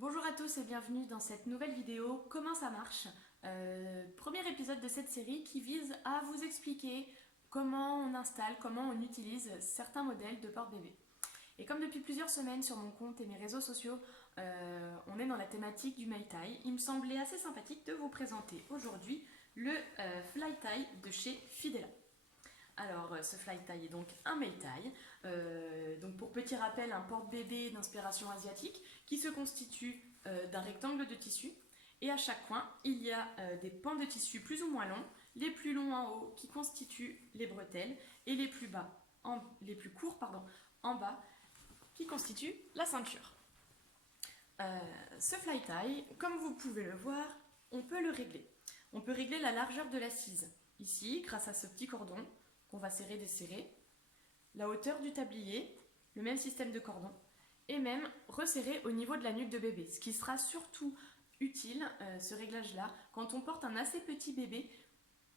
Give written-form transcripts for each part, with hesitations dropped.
Bonjour à tous et bienvenue dans cette nouvelle vidéo Comment ça marche, premier épisode de cette série qui vise à vous expliquer comment on installe, comment on utilise certains modèles de porte-bébé. Et comme depuis plusieurs semaines sur mon compte et mes réseaux sociaux, on est dans la thématique du Meitai, il me semblait assez sympathique de vous présenter aujourd'hui le Flytai de chez Fidela. Alors, ce Flytai est donc un Meitai, donc pour petit rappel, un porte-bébé d'inspiration asiatique qui se constitue d'un rectangle de tissu. Et à chaque coin, il y a des pans de tissu plus ou moins longs, les plus longs en haut qui constituent les bretelles et les plus courts en bas qui constituent la ceinture. Ce Flytai, comme vous pouvez le voir, on peut le régler. On peut régler la largeur de l'assise, ici, grâce à ce petit cordon qu'on va serrer, desserrer, la hauteur du tablier, le même système de cordon, et même resserrer au niveau de la nuque de bébé, ce qui sera surtout utile, ce réglage-là, quand on porte un assez petit bébé,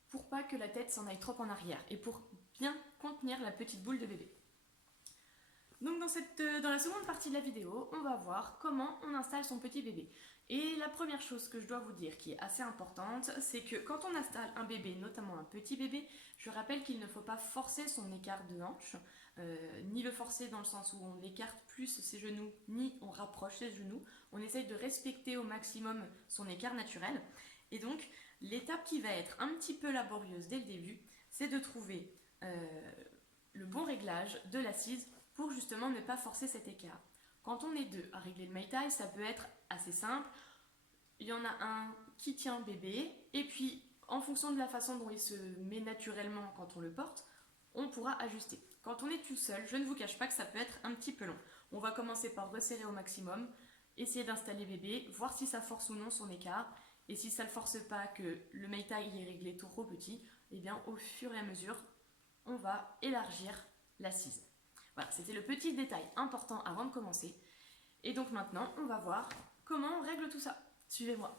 pour pas que la tête s'en aille trop en arrière, et pour bien contenir la petite boule de bébé. Donc dans la seconde partie de la vidéo, on va voir comment on installe son petit bébé. Et la première chose que je dois vous dire qui est assez importante, c'est que quand on installe un bébé, notamment un petit bébé, je rappelle qu'il ne faut pas forcer son écart de hanche, ni le forcer dans le sens où on écarte plus ses genoux, ni on rapproche ses genoux. On essaye de respecter au maximum son écart naturel. Et donc, l'étape qui va être un petit peu laborieuse dès le début, c'est de trouver le bon réglage de l'assise pour justement ne pas forcer cet écart. Quand on est deux à régler le Meitai, ça peut être assez simple. Il y en a un qui tient bébé, et puis en fonction de la façon dont il se met naturellement quand on le porte, on pourra ajuster. Quand on est tout seul, je ne vous cache pas que ça peut être un petit peu long. On va commencer par resserrer au maximum, essayer d'installer bébé, voir si ça force ou non son écart, et si ça ne force pas, que le Meitai est réglé trop petit, et bien au fur et à mesure, on va élargir l'assise. Voilà, c'était le petit détail important avant de commencer. Et donc maintenant, on va voir comment on règle tout ça. Suivez-moi.